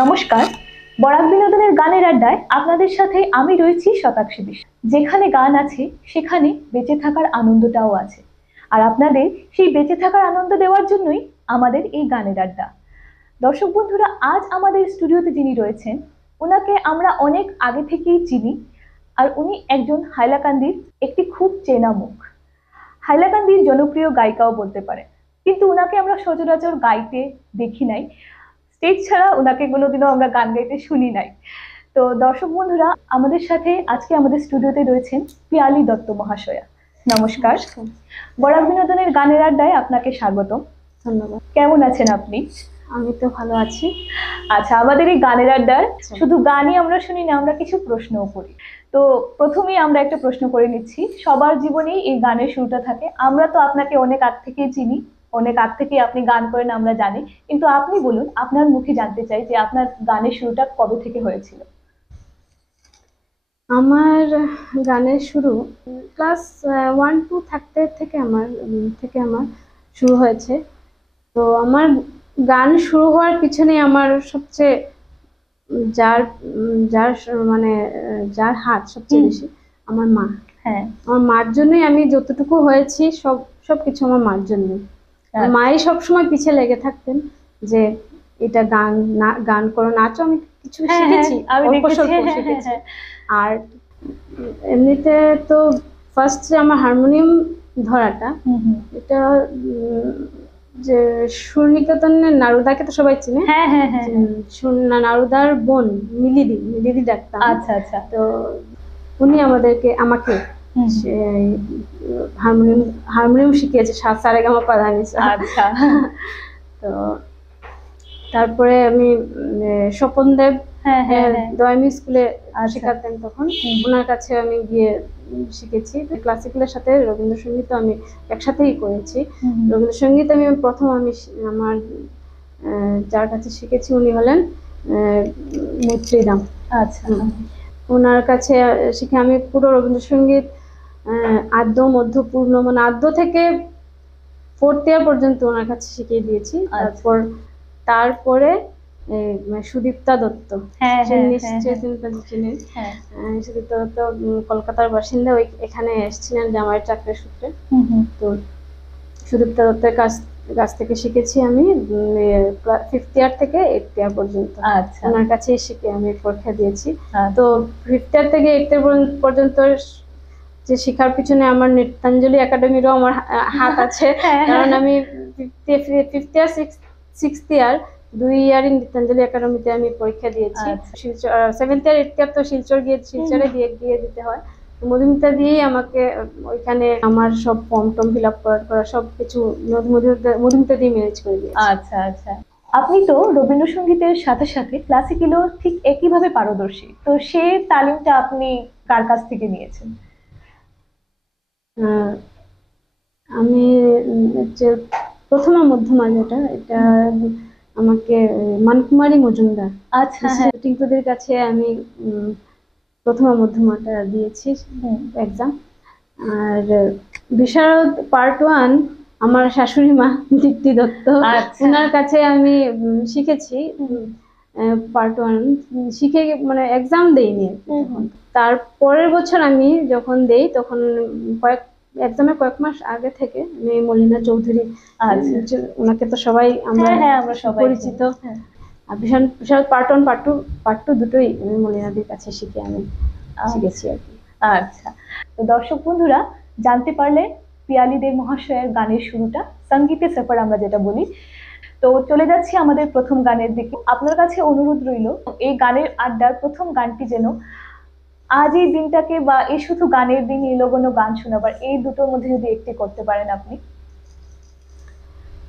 নমস্কার, বরাক বিনোদনের গানের আড্ডায় আপনাদের সাথে আমি রয়েছি শতাক্ষী বিশ্বাস। যেখানে গান আছে সেখানে বেঁচে থাকার আনন্দটাও আছে, আর আপনাদের সেই বেঁচে থাকার আনন্দ দেওয়ার জন্যই আমাদের এই গানের আড্ডা। দর্শক বন্ধুরা, আজ আমাদের স্টুডিওতে যিনি রয়েছেন ওনাকে আমরা অনেক আগে থেকেই চিনি, আর উনি একজন হাইলাকান্দির একটি খুব চেনা মুখ, হাইলাকান্দির জনপ্রিয় গায়িকাও বলতে পারে। কিন্তু ওনাকে আমরা সচরাচর গাইতে দেখি নাই, স্টেজ ছাড়া ওনাকে কোনোদিনও আমরা গান গাইতে শুনি নাই। তো দর্শক বন্ধুরা, আমাদের সাথে আজকে আমাদের স্টুডিওতে রয়েছেন পিয়ালি দত্ত মহাশয়া। নমস্কার, বরাক বিনোদনের গানের আড্ডায় আপনাকে স্বাগত। ধন্যবাদ। কেমন আছেন আপনি? আমি তো ভালো আছি। আচ্ছা, আমাদের এই গানের আড্ডার শুধু গানই আমরা শুনি না, আমরা কিছু প্রশ্নও করি। তো প্রথমেই আমরা একটা প্রশ্ন করে নিচ্ছি, সবার জীবনেই এই গানের শুরুটা থাকে। আমরা তো আপনাকে অনেক আগ থেকেই চিনি, অনেক আগ থেকেই আপনি গান করেন আমরা জানি, কিন্তু আপনি বলুন, আপনার মুখে জানতে চাই যে আপনার গানের শুরুটা কবে থেকে হয়েছিল? আমার গানের শুরু ক্লাস 1-2 থাকতে থেকে আমার শুরু হয়েছে। তো আমার গান শুরু হওয়ার পিছনে আমার সবচেয়ে যার যার মানে যার হাত সবচেয়ে বেশি আমার মা। হ্যাঁ, আমার মার জন্যই আমি যতটুকু হয়েছি সবকিছু আমার মার জন্যই। মাই সবসময় পিছে লেগে থাকতেন যে এটা গান করো, নাচো। আমি কিছু শিখেছি, অল্প স্বল্প শিখেছি। আর এমনিতে তো ফার্স্ট আমার হারমোনিয়াম ধরাটা, এটা যে সুরনিকেতনের নারুদাকে তো সবাই চিনে। হ্যাঁ হ্যাঁ হ্যাঁ, নারুদার বোন মিলিদি ডাকতাম। আচ্ছা আচ্ছা। তো উনি আমাকে হারমোনিয়াম শিখিয়েছে, সারেগামাপা ধা নি সা। আচ্ছা। তো তারপরে আমি স্বপন দেব দয়ামি স্কুলে শেখাতেন, তখন ওনার কাছে আমি গিয়ে শিখেছি। ক্লাসিক্যালের সাথে রবীন্দ্রসঙ্গীত আমি একসাথেই করেছি। রবীন্দ্রসঙ্গীত আমি প্রথম আমার যার কাছে শিখেছি উনি হলেন মৈত্রীদাম। আচ্ছা, ওনার কাছে শিখে আমি পুরো রবীন্দ্রসঙ্গীত আদ্য মধ্যপূর্ণ, মানে আদ্য থেকে 4th ইয়ার পর্যন্ত ওনার কাছে শিখিয়ে দিয়েছি। তারপরে সুদীপ্তা দত্ত, সুদীপ্তা দত্ত কলকাতার বাসিন্দা, এখানে এসেছিলেন জামাইয়ের চাকরির সূত্রে। তো সুদীপ্তা দত্তের কাছ থেকে শিখেছি আমি 5th ইয়ার থেকে 8th ইয়ার পর্যন্ত। ওনার কাছে শিখে আমি পরীক্ষা দিয়েছি। তো 5th ইয়ার থেকে 8th ইয়ার পর্যন্ত যে শিখার পিছনে আমার নৃত্যাঞ্জলি একাডেমিরও আমার হাত আছে, কারণ আমি 5th ইয়ার 6th ইয়ার 2 ইয়ারই নৃত্যাঞ্জলি একাডেমিতে আমি পরীক্ষা দিয়েছি। 7th ইয়ার 8th ইয়ার তো শিলচরে দিয়ে দিতে হয়। মধুমিতা দিয়েই আমাকে ওইখানে আমার সব ফর্ম টম ফিল আপ করা সবকিছু মধুমিতা দিয়ে ম্যানেজ করে দিয়েছি। আচ্ছা আচ্ছা। আপনি তো রবীন্দ্রসঙ্গীতের সাথে সাথে ক্লাসিক্যালও ঠিক একইভাবে পারদর্শী, তো সেই তালিমটা আপনি কার কাছ থেকে নিয়েছেন? আমি যে প্রথমা মধ্যমা যেটা, এটা আমাকে মানকুমারী মজুমদার, আচ্ছা, টিঙ্কুদের কাছে আমি প্রথমা মধ্যমাটা দিয়েছি এক্সাম। আর বিশারদ পার্ট 1 আমার শাশুড়ি মা দীপ্তি দত্ত, ওনার কাছে আমি শিখেছি পার্ট 1 শিখে, মানে এক্সাম দেইনি। তার পরের বছর আমি যখন দেই তখন এক্সামের কয়েক মাস আগে থেকে আমি মলিনা চৌধুরী, ওনাকে তো সবাই আমরা পরিচিত। আর বিশাল পার্ট 1 পার্ট 2 দুটোই মলিনাদির কাছে শিখে আমি শিখেছি আর কি। আচ্ছা, তো দর্শক বন্ধুরা জানতে পারলে পিয়ালি দে মহাশয়ের গানের শুরুটা, সঙ্গীতে সফর আমরা যেটা বলি। তো চলে যাচ্ছি আমাদের প্রথম গানের দিকে। আপনার কাছে অনুরোধ রইল, এই গানের আড্ডার প্রথম গানটি যেন আজ এই দিনটাকে, বা এই শুধু গানের দিন এলো কোনো গান শোনাবার, এই দুটোর মধ্যে যদি একটি করতে পারেন আপনি।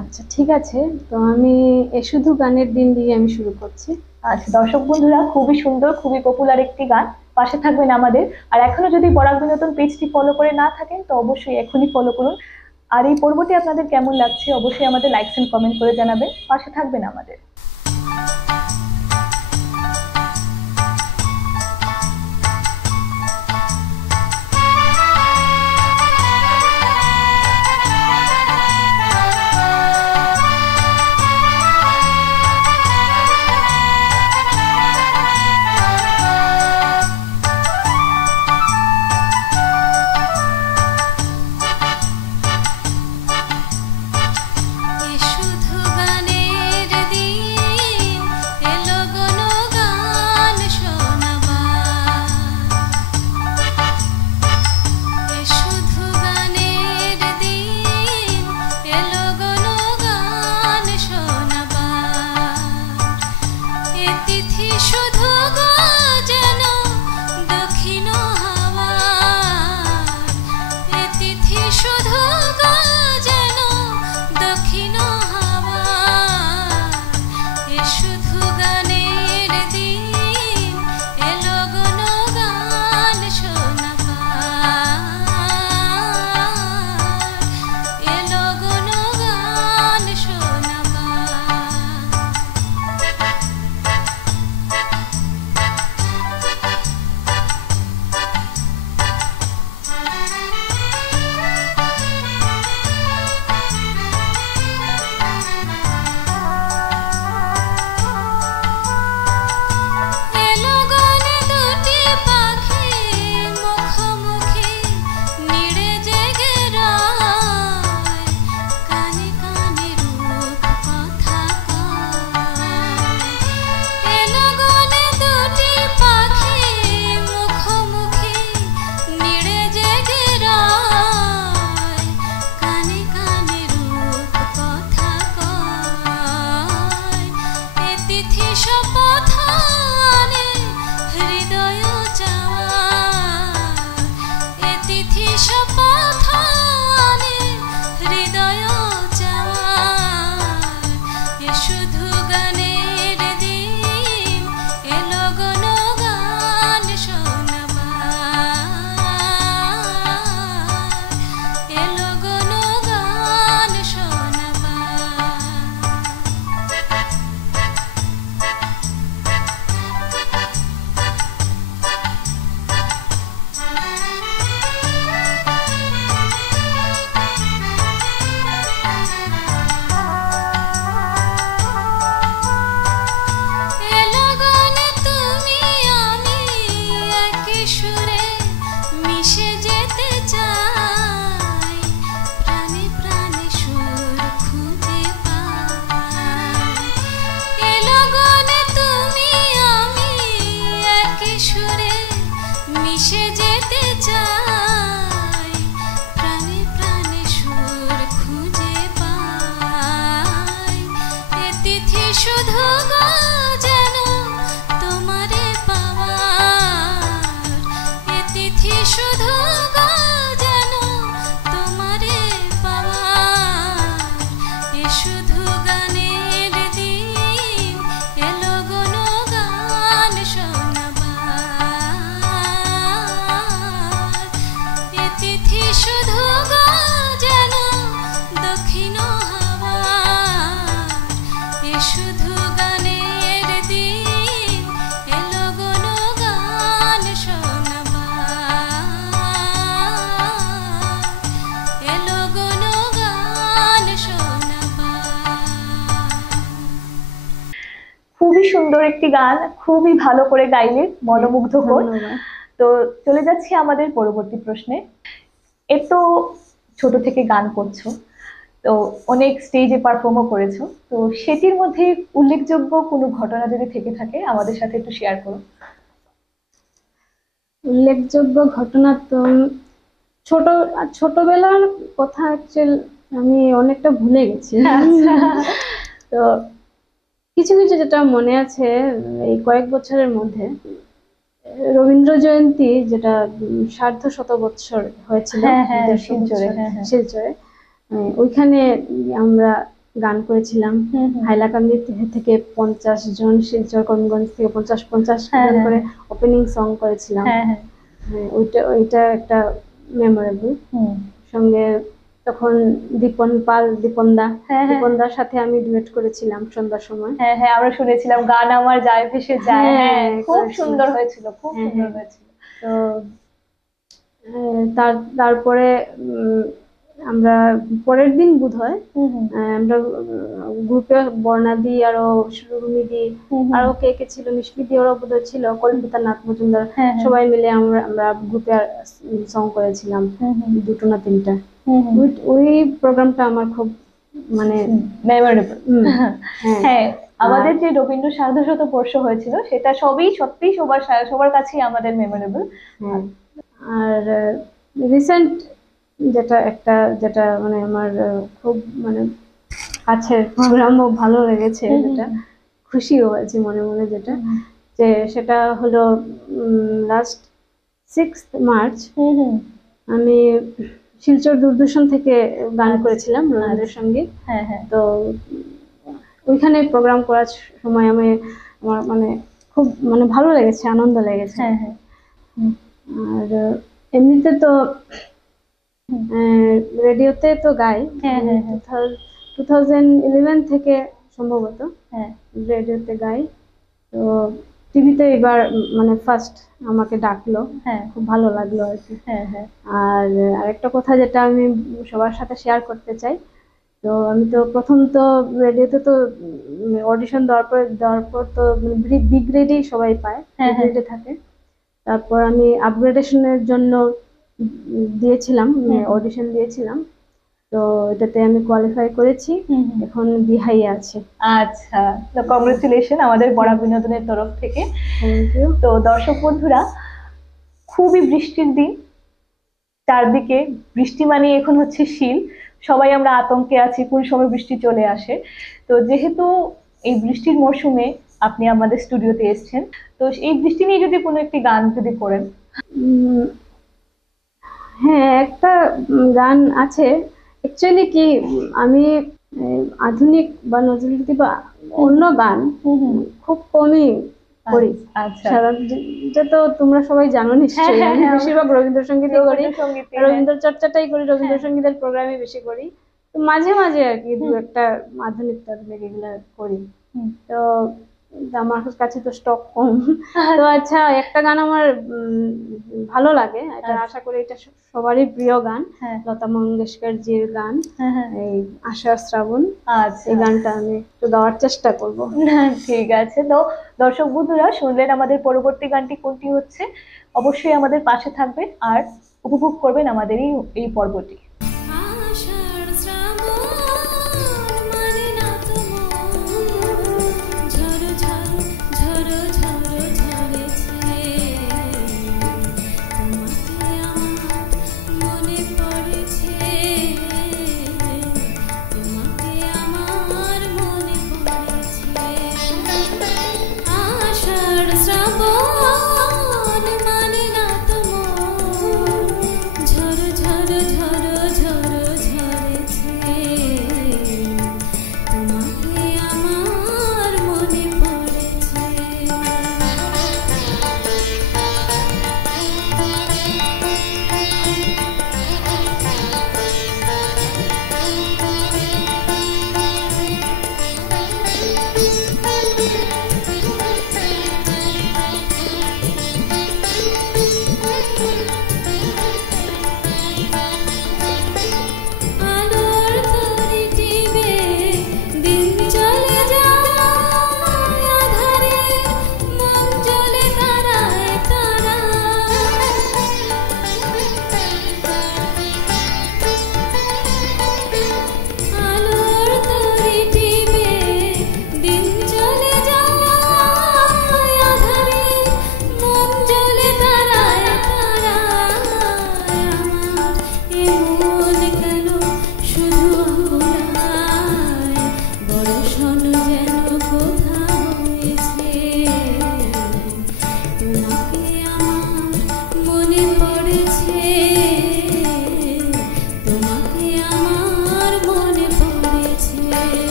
আচ্ছা, ঠিক আছে। তো আমি এ শুধু গানের দিন দিয়ে আমি শুরু করছি। আচ্ছা দর্শক বন্ধুরা, খুবই সুন্দর, খুবই পপুলার একটি গান, পাশে থাকবেন আমাদের। আর এখনো যদি বরাক বিনোদন পেজটি ফলো করে না থাকেন তো অবশ্যই এখনই ফলো করুন। আর এই পর্বটি আপনাদের কেমন লাগছে অবশ্যই আমাদের লাইকস এন্ড কমেন্ট করে জানাবেন, পাশে থাকবেন আমাদের। একটি গান খুবই ভালো করে গাইলে, মনোমুগ্ধকর। ধন্যবাদ। তো চলে যাচ্ছি আমাদের পরবর্তী প্রশ্নে। এ তো ছোট থেকে গান করছো, তো অনেক স্টেজে পারফর্মও করেছো, তো সেটির মধ্যে উল্লেখযোগ্য কোনো ঘটনা যদি থেকে থাকে আমাদের সাথে একটু শেয়ার করো। উল্লেখযোগ্য ঘটনা তো ছোট ছোটবেলার কথা অ্যাকচুয়ালি আমি অনেকটা ভুলে গেছি। আচ্ছা। তো কিছু কিছু যেটা মনে আছে, এই কয়েক বছরের মধ্যে রবীন্দ্র জয়ন্তী যেটা সার্ধ শত বৎসর হয়েছিল, হ্যাঁ হ্যাঁ, 150 শিলচরে, বৎসর হ্যাঁ হ্যাঁ। শিলচরে, ওইখানে আমরা গান করেছিলাম। হুম হুম। হাইলাকান্দি থেকে 50 জন, শিলচর করিমগঞ্জ থেকে 50 হ্যাঁ, জন হ্যাঁ, করে ওপেনিং সং করেছিলাম। হ্যাঁ হ্যাঁ। ওইটা একটা মেমোরেবল। হুম। সঙ্গে তখন দীপন পাল, হ্যাঁ হ্যাঁ। দীপনদার সাথে আমি ডুয়েট করেছিলাম সন্ধ্যার সময়। হ্যাঁ হ্যাঁ, আমরা শুনেছিলাম গান আমার যায় ভেসে যায়। হ্যাঁ, হ্যাঁ, খুব করেছিলাম। সুন্দর হয়েছিল, খুব হ্যাঁ, সুন্দর হ্যাঁ। হয়েছিল। তো তারপরে আমরা পরের দিন বোধহয় হুম হুম। আমরা গ্রুপে বর্ণাদি আরো সুরুমিদি হুম হুম। আরো কে কে ছিল, মিষ্মিদি ওরা বোধহয় ছিল, কল্পিতা নাথ মজুমদার, হ্যাঁ হ্যাঁ। সবাই মিলে আমরা গ্রুপে সং করেছিলাম, হুম হুম। 2টো না 3টা। হুম হুম। ওই প্রোগ্রামটা আমার খুব মানে মেমোরেবল। হ্যাঁ। হ্যাঁ, আমাদের যে রবীন্দ্র সার্ধশতবর্ষ হয়েছিল সেটা সবই সত্যি সবার কাছেই আমাদের মেমোরেবল। হ্যাঁ। আর রিসেন্ট যেটা মানে আমার খুব মানে কাছের প্রোগ্রামও ভালো লেগেছে, যেটা খুশিও হয়েছে মনে মনে, যেটা যে সেটা হলো লাস্ট 6th মার্চ আমি শিলচর দূরদর্শন থেকে গান করেছিলাম রবীন্দ্র সঙ্গীত। হ্যাঁ হ্যাঁ। তো ওইখানে প্রোগ্রাম করার সময় আমার মানে খুব মানে ভালো লেগেছে, আনন্দ লেগেছে। হ্যাঁ হ্যাঁ। আর এমনিতে তো রেডিওতে তো গাই। হ্যাঁ হ্যাঁ। 2011 থেকে সম্ভবত হ্যাঁ, রেডিওতে গাই। তো টিভিতে এবার মানে ফার্স্ট আমাকে ডাকলো, হ্যাঁ খুব ভালো লাগলো আর কি। হ্যাঁ হ্যাঁ। আর আরেকটা কথা যেটা আমি সবার সাথে শেয়ার করতে চাই, তো আমি তো প্রথম তো রেডিওতে তো অডিশন দেওয়ার পর তো বি গ্রেডেই সবাই পায়, বি গ্রেডে থাকে। তারপর আমি আপগ্রেডেশনের জন্য দিয়েছিলাম, অডিশন দিয়েছিলাম, তো এটাতে আমি কোয়ালিফাই করেছি, এখন বিহাইয়ে আছে। আচ্ছা, তো কংগ্রেচুলেশন আমাদের বরাক বিনোদনের তরফ থেকে। Thank you. তো দর্শক বন্ধুরা, খুবই বৃষ্টির দিন, চারদিকে বৃষ্টি মানে এখন হচ্ছে শীল, সবাই আমরা আতঙ্কে আছি কোন সময় বৃষ্টি চলে আসে। তো যেহেতু এই বৃষ্টির মরশুমে আপনি আমাদের স্টুডিওতে এসেছেন, তো এই বৃষ্টি নিয়ে যদি কোনো একটি গান যদি করেন। হ্যাঁ, একটা গান আছে। অ্যাকচুয়ালি কি আমি আধুনিক বা নজরুলগীতি বা অন্য গান খুব কমই করি। আচ্ছা। যেটা তো তোমরা সবাই জানো নিশ্চয়ই, আমি বেশিরভাগ রবীন্দ্রসঙ্গীতই করি, রবীন্দ্র চর্চাটাই করি, রবীন্দ্রসঙ্গীতের প্রোগ্রামই বেশি করি। তো মাঝে মাঝে আর কি দু একটা আধুনিক এগুলা করি। তো আমার কাছে তো স্টক কম। তো আচ্ছা, একটা গান আমার ভালো লাগে, এটা আশা করি এটা সবারই প্রিয় গান, লতা মঙ্গেশকর জির গান, এই আষাঢ় শ্রাবণ। এই গানটা আমি একটু গাওয়ার চেষ্টা করব। ঠিক আছে, তো দর্শক বন্ধুরা শুনলেন আমাদের পরবর্তী গানটি কোনটি হচ্ছে, অবশ্যই আমাদের পাশে থাকবেন আর উপভোগ করবেন আমাদের এই পর্বটি। ঝড় ঝড় ঝড়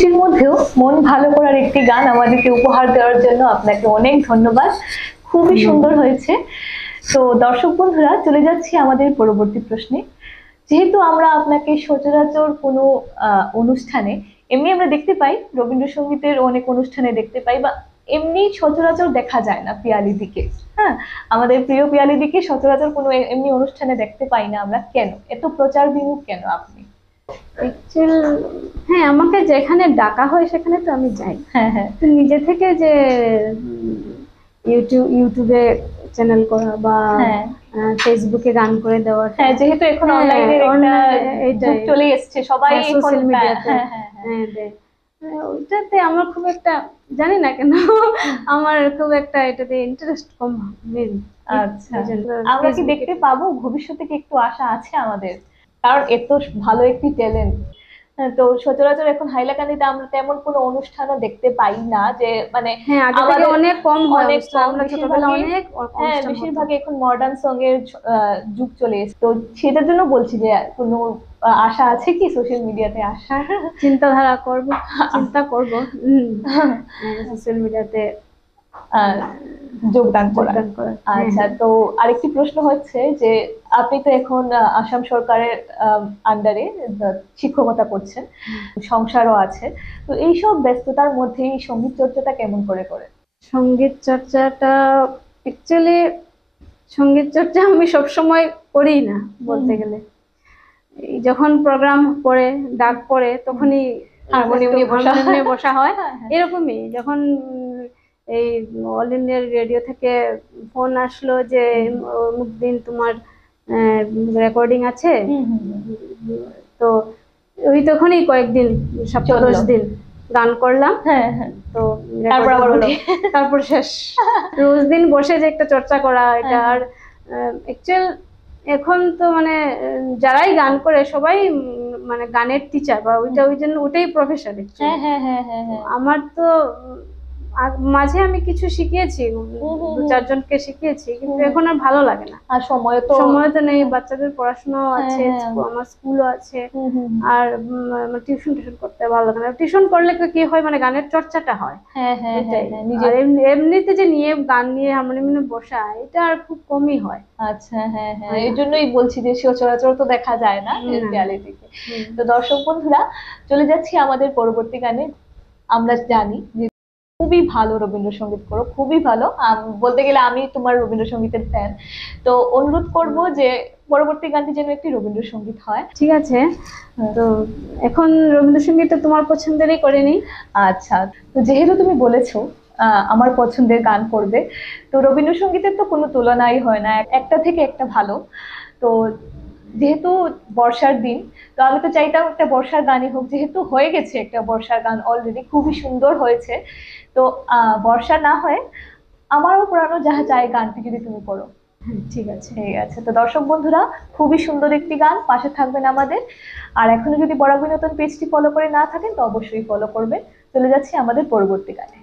বৃষ্টির মধ্যেও মন ভালো করার একটি গান আমাদেরকে উপহার দেওয়ার জন্য আপনাকে অনেক ধন্যবাদ। খুবই সুন্দর হয়েছে। তো দর্শক বন্ধুরা, চলে যাচ্ছি আমাদের পরবর্তী প্রশ্নে। যেহেতু আমরা আপনাকে সচরাচর কোনো অনুষ্ঠানে, এমনি আমরা দেখতে পাই রবীন্দ্রসঙ্গীতের অনেক অনুষ্ঠানে দেখতে পাই, বা এমনি সচরাচর দেখা যায় না পিয়ালি দিকে। হ্যাঁ, আমাদের প্রিয় পিয়ালি দিকে সচরাচর কোনো এমনি অনুষ্ঠানে দেখতে পাই না আমরা। কেন এত প্রচার বিমুখ কেন আপনি? অ্যাকচুয়াল হ্যাঁ, আমাকে যেখানে ডাকা হয় সেখানে তো আমি যাই। হ্যাঁ হ্যাঁ, তো নিজে থেকে যে ইউটিউবে চ্যানেল করা বা হ্যাঁ ফেসবুকে গান করে দেওয়া, হ্যাঁ, যেহেতু এখন হ্যাঁ, অনলাইনে এইটাই। যুগ চলে এসেছে, সবাই হ্যাঁ, এখন সোশ্যাল মিডিয়াতে হ্যাঁ হ্যাঁ হ্যাঁ, দেয়। ওইটাতে আমার খুব একটা, জানি না কেন, আমার খুব একটা এটাতে ইন্টারেস্ট কম নেই। আচ্ছা, আমরা কি দেখতে পাবো ভবিষ্যতে, কি একটু আশা আছে আমাদের? কারণ এত ভালো একটি ট্যালেন্ট। তো সচরাচর এখন হাইলাকান্দিতে আমরা তেমন কোনো অনুষ্ঠানও দেখতে পাই না, যে মানে হ্যাঁ, আগে থেকে অনেক কম হয় অনেক অনুষ্ঠান। কম, আমরা ছোটবেলায় অনেক হ্যাঁ অনুষ্ঠান হতো। বেশিরভাগই এখন মডার্ন সং এর যুগ চলে এসেছে। তো সেটার জন্য বলছি যে কোনো আশা আছে কি সোশ্যাল মিডিয়াতে আসার? চিন্তাধারা করব, চিন্তা করব সোশ্যাল মিডিয়াতে যোগদান করা। করার। আচ্ছা, তো আরেকটি প্রশ্ন হচ্ছে যে আপনি তো এখন আসাম সরকারের আন্ডারে শিক্ষকতা করছেন, সংসারও আছে, তো এইসব ব্যস্ততার মধ্যে এই সঙ্গীত চর্চাটা কেমন করে করেন? সঙ্গীত চর্চাটা অ্যাকচুয়ালি, সঙ্গীত চর্চা আমি সব সময় করি না বলতে গেলে। এই যখন প্রোগ্রাম পড়ে, ডাক পড়ে, তখনই হারমোনিয়ামে বসা হয়। এরকমই যখন এই অল ইন্ডিয়া রেডিও থেকে ফোন আসলো যে অমুক দিন তোমার রেকর্ডিং আছে, তো ওই তখনই কয়েকদিন, সপ্তাহ 10 দিন গান করলাম। তো তারপর শেষ। রোজ দিন বসে যে একটা চর্চা করা, এটা আর অ্যাকচুয়াল এখন তো মানে যারাই গান করে সবাই মানে গানের টিচার, বা ওইটাই প্রফেশন। আমার তো মাঝে আমি কিছু শিখিয়েছি, 2-4 জনকে শিখিয়েছি, কিন্তু এখন আর ভালো লাগে না। আর সময় তো নেই, বাচ্চাদের পড়াশোনা আছে, আমার স্কুলও আছে, আর টিউশন করতে ভালো লাগে না। টিউশন করলে কি হয়, মানে গানের চর্চাটা হয়। এমনিতে যে নিয়ে গান নিয়ে হারমোনিয়ামে বসা, এটা আর খুব কমই হয়। আচ্ছা, হ্যাঁ হ্যাঁ, এই জন্যই বলছি যে সচরাচর তো দেখা যায় না রিয়ালিটিতে। তো দর্শক বন্ধুরা, চলে যাচ্ছি আমাদের পরবর্তী গানে। আমরা জানি যে খুবই ভালো রবীন্দ্রসঙ্গীত করো, খুবই ভালো, বলতে গেলে আমি তোমার রবীন্দ্রসঙ্গীতের ফ্যান। তো অনুরোধ করব যে পরবর্তী গানটি যেন একটি রবীন্দ্রসঙ্গীত হয়। ঠিক আছে, তো এখন রবীন্দ্রসঙ্গীতটা তোমার পছন্দেরই করে নি। আচ্ছা, তো যেহেতু তুমি বলেছো আমার পছন্দের গান করবে, তো রবীন্দ্রসঙ্গীতের তো কোনো তুলনাই হয় না, একটা থেকে একটা ভালো। তো যেহেতু বর্ষার দিন, তো আমি তো চাইতাম একটা বর্ষার গানই হোক, যেহেতু হয়ে গেছে একটা বর্ষার গান অলরেডি, খুবই সুন্দর হয়েছে। তো বর্ষা না হয় আমারও পুরানো যাহা চাই গানটি যদি তুমি করো। ঠিক আছে, ঠিক আছে। তো দর্শক বন্ধুরা, খুবই সুন্দর একটি গান, পাশে থাকবেন আমাদের। আর এখনো যদি বরাক বিনোদন পেজটি ফলো করে না থাকেন, তো অবশ্যই ফলো করবেন। চলে যাচ্ছি আমাদের পরবর্তী গানে।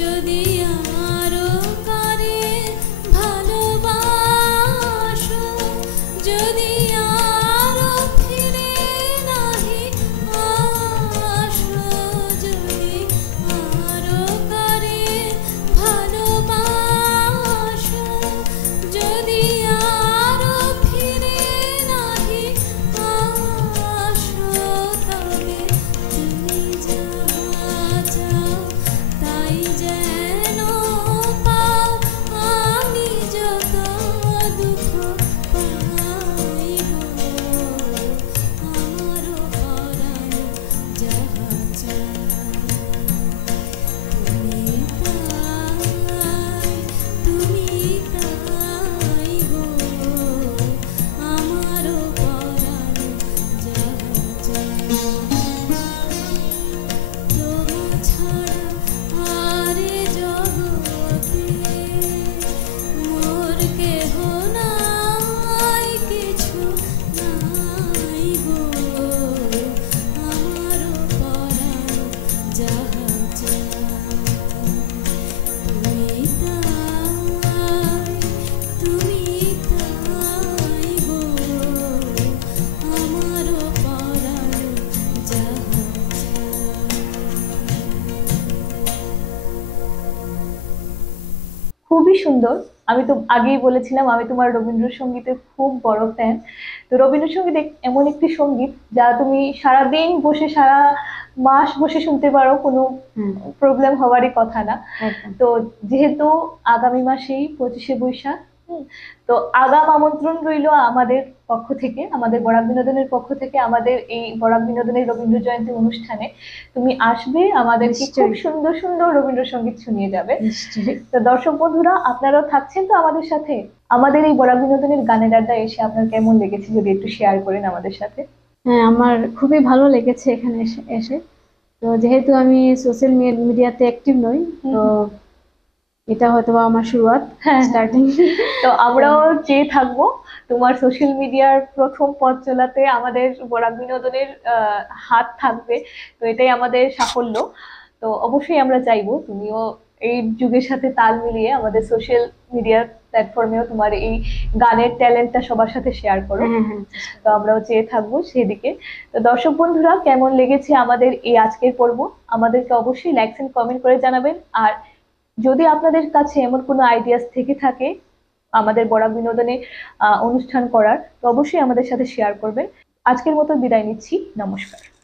যদি আরো করে ভালোবাসো, যদি আরো ফিরে নাহি আসো, যদি আরো করে ভালোবাসো, যদি আরো ফিরে নাহি আসো, তবে তুমি যা চাও তাই যেন পাও, আমি যত দুঃখ পাইব, আমারও পরাণ যাহা চায়। তুমি তাই গো, আমারও পরাণ যাহা চায়। তোমা ছাড়া আরে জগতে মোর কেহ নাই, কিছু নাই গো, আমারও পরাণ যাহা চায়। তুমি তাই গো, আমারও পরাণ যাহা চায়। খুবই সুন্দর। আমি তো আগেই বলেছিলাম আমি তোমার রবীন্দ্রসঙ্গীতের খুব বড় ফ্যান। তো রবীন্দ্রসঙ্গীত এমন একটি সঙ্গীত যা তুমি সারাদিন বসে, সারা মাস বসে শুনতে পারো, কোনো প্রবলেম হওয়ারই কথা না। একদম। তো যেহেতু আগামী মাসেই 25শে বৈশাখ, তো আগাম আমন্ত্রণ রইল আমাদের পক্ষ থেকে, আমাদের বরাক বিনোদনের পক্ষ থেকে, আমাদের এই বরাক বিনোদনের রবীন্দ্র জয়ন্তী অনুষ্ঠানে তুমি আসবে, আমাদেরকে খুব নিশ্চয়ই। সুন্দর সুন্দর রবীন্দ্রসঙ্গীত শুনিয়ে যাবে। নিশ্চয়ই। তো দর্শক বন্ধুরা, আপনারাও থাকছেন তো আমাদের সাথে? আমাদের এই বরাক বিনোদনের গানের আড্ডায় এসে আপনার কেমন লেগেছে যদি একটু শেয়ার করেন আমাদের সাথে। হ্যাঁ, আমার খুবই ভালো লেগেছে এখানে এসে। তো যেহেতু আমি সোশ্যাল মিডিয়াতে অ্যাক্টিভ নই, তো এটা হয়তো আমার শুরুয়াত, হ্যাঁ, স্টার্টিং। তো আমরাও চেয়ে থাকবো তোমার সোশ্যাল মিডিয়ার প্রথম পথ চলাতে আমাদের বরাক বিনোদনের হাত থাকবে। তো এটাই আমাদের সাফল্য। তো অবশ্যই আমরা চাইবো তুমিও এই যুগের সাথে তাল মিলিয়ে আমাদের সোশ্যাল মিডিয়ার প্ল্যাটফর্মেও তোমার এই গানের ট্যালেন্টটা সবার সাথে শেয়ার করো। হ্যাঁ হ্যাঁ, তো আমরাও চেয়ে থাকবো সেদিকে। তো দর্শক বন্ধুরা, কেমন লেগেছে আমাদের এই আজকের পর্ব আমাদেরকে অবশ্যই লাইক এন্ড কমেন্ট করে জানাবেন। আর যদি আপনাদের কাছে এমন কোনো আইডিয়াস থেকে থাকে আমাদের বরাক বিনোদনে অনুষ্ঠান করার, তো অবশ্যই আমাদের সাথে শেয়ার করবেন। আজকের মতো বিদায় নিচ্ছি, নমস্কার।